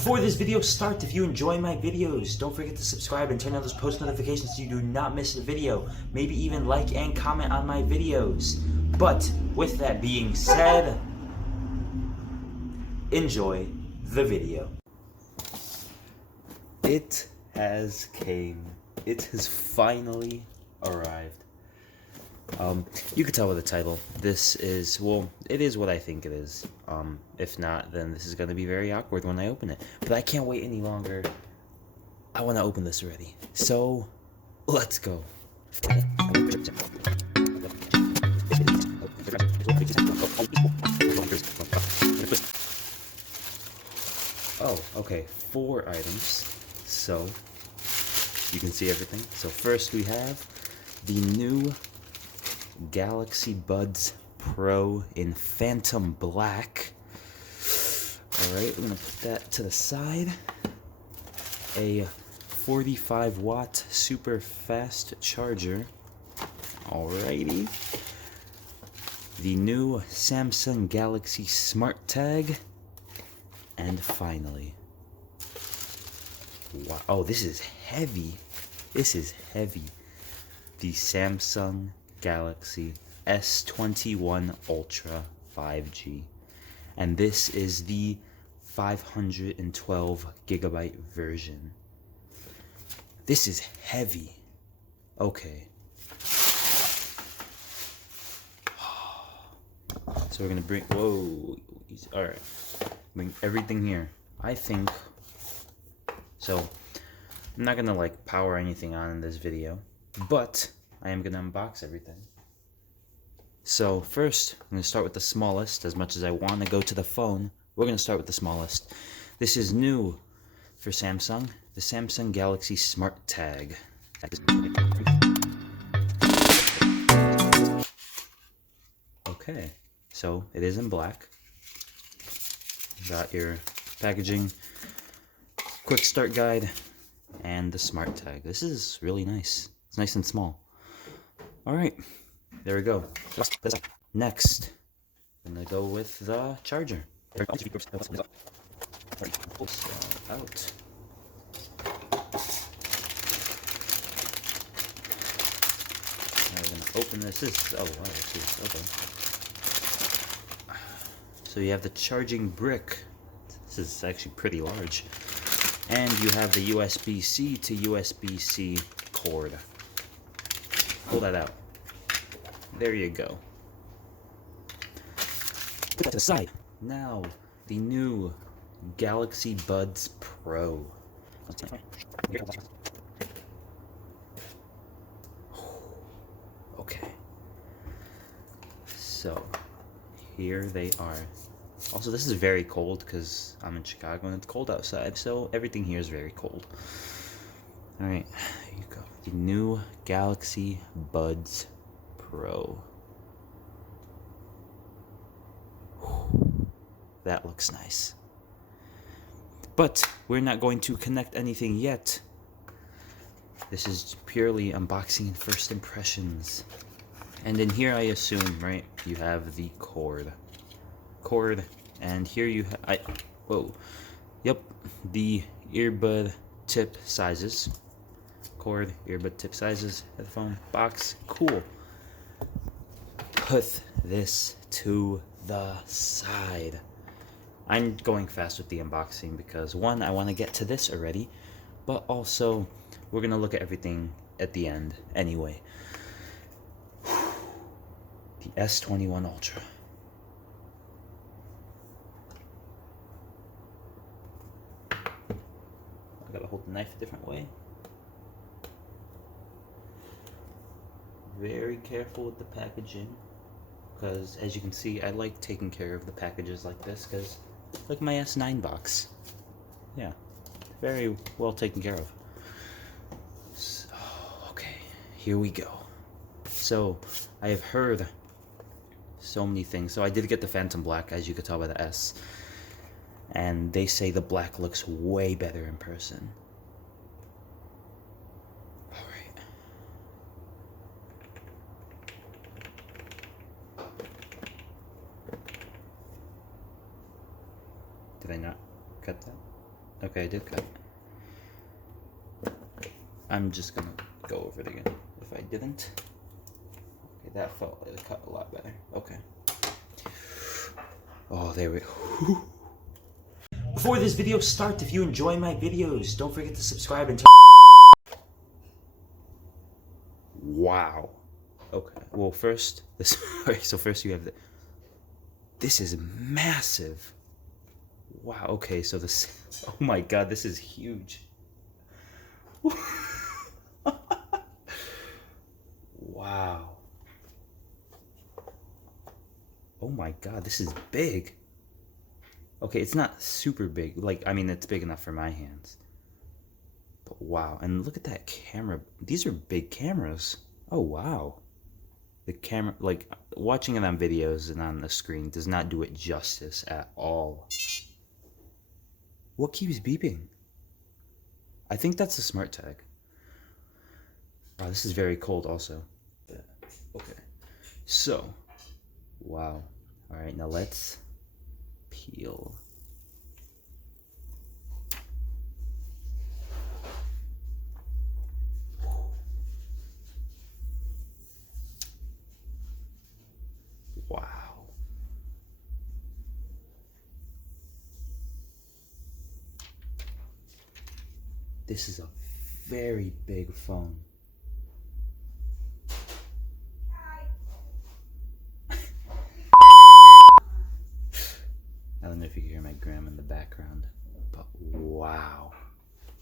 Before this video starts, if you enjoy my videos, don't forget to subscribe and turn on those post notifications so you do not miss a video. Maybe even like and comment on my videos. But with that being said, enjoy the video. It has came. It has finally arrived. You could tell by the title. This is, well, it is what I think it is. If not, then this is going to be very awkward when I open it. But I can't wait any longer. I want to open this already. So, let's go. Oh, okay. 4 items. So, you can see everything. So first we have the new Galaxy Buds Pro in Phantom Black. Alright, we're going to put that to the side. A 45 watt super fast charger. Alrighty. The new Samsung Galaxy Smart Tag. And finally. Wow, oh, this is heavy. This is heavy. The Samsung Galaxy S21 Ultra 5G. And this is the 512 gigabyte version. This is heavy. Okay. So we're gonna bring, whoa, alright. Bring everything here. I think, so I'm not gonna like power anything on in this video, but I am gonna unbox everything. So first, I'm gonna start with the smallest. As much as I want to go to the phone, we're gonna start with the smallest. This is new for Samsung, the Samsung Galaxy Smart Tag. Okay, so it is in black. Got your packaging, quick start guide, and the Smart Tag. This is really nice. It's nice and small. Alright, there we go. Next, I'm going to go with the charger. Pull this out. Now we're going to open this. Oh wow, okay. So you have the charging brick. This is actually pretty large. And you have the USB-C to USB-C cord. Pull that out. There you go. Put that to the side. Now, the new Galaxy Buds Pro. Okay. So, here they are. Also, this is very cold because I'm in Chicago and it's cold outside, so everything here is very cold. Alright, here you go. The new Galaxy Buds Pro. That looks nice. But we're not going to connect anything yet. This is purely unboxing and first impressions. And in here, I assume, right, you have the cord, and here you have, the earbud tip sizes, cord, earbud tip sizes, headphone box, cool. Put this to the side. I'm going fast with the unboxing because one, I want to get to this already, but also we're gonna look at everything at the end anyway. The S21 Ultra. I gotta hold the knife a different way. Very careful with the packaging, because as you can see, I like taking care of the packages like this, because like my S9 box. Yeah, very well taken care of. So, okay, here we go. So, I have heard so many things. So I did get the Phantom Black, as you could tell by the S. And they say the black looks way better in person. Alright. Did I not cut that? Okay, I did cut. I'm just gonna go over it again. If I didn't, okay, that felt like it cut a lot better. Okay. Oh, there we go. Before this video starts, if you enjoy my videos, don't forget to subscribe and wow. Okay. Well, first this. Alright, so first you have the. This is massive. Wow. Okay, so this. Oh my God, this is huge. Wow. Oh my God, this is big. Okay, it's not super big. Like, I mean, it's big enough for my hands. But wow, and look at that camera. These are big cameras. Oh wow. The camera, like, watching it on videos and on the screen does not do it justice at all. What keeps beeping? I think that's the smart tag. Wow, this is very cold also. Okay. So, wow. All right, now let's peel. Wow. This is a very big phone. I don't know if you can hear my grandma in the background, but wow.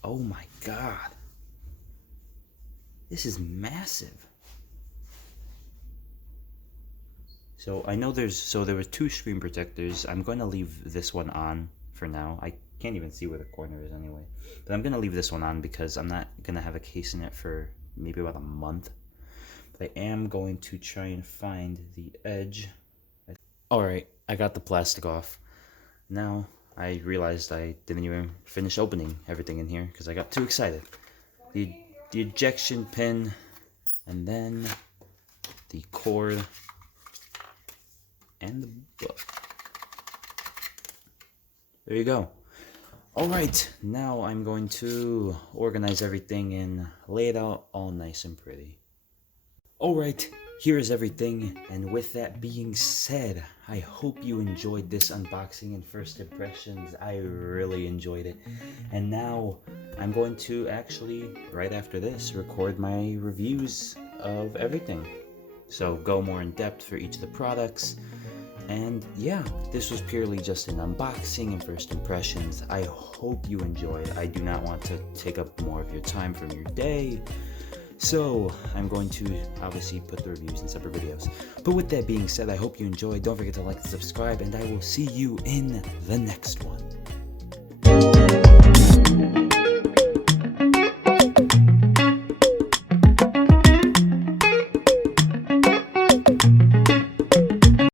Oh my God. This is massive. So I know there were 2 screen protectors. I'm going to leave this one on for now. I can't even see where the corner is anyway. But I'm going to leave this one on because I'm not going to have a case in it for maybe about a month. But I am going to try and find the edge. Alright, I got the plastic off. Now I realized I didn't even finish opening everything in here because I got too excited. The ejection pin, and then the cord, and the book. There you go. Alright, now I'm going to organize everything and lay it out all nice and pretty. Alright, here is everything, and with that being said, I hope you enjoyed this unboxing and first impressions. I really enjoyed it. And now I'm going to actually, right after this, record my reviews of everything. So go more in depth for each of the products. And yeah, this was purely just an unboxing and first impressions. I hope you enjoyed. I do not want to take up more of your time from your day. So I'm going to obviously put the reviews in separate videos. But with that being said, I hope you enjoyed. Don't forget to like and subscribe, and I will see you in the next one.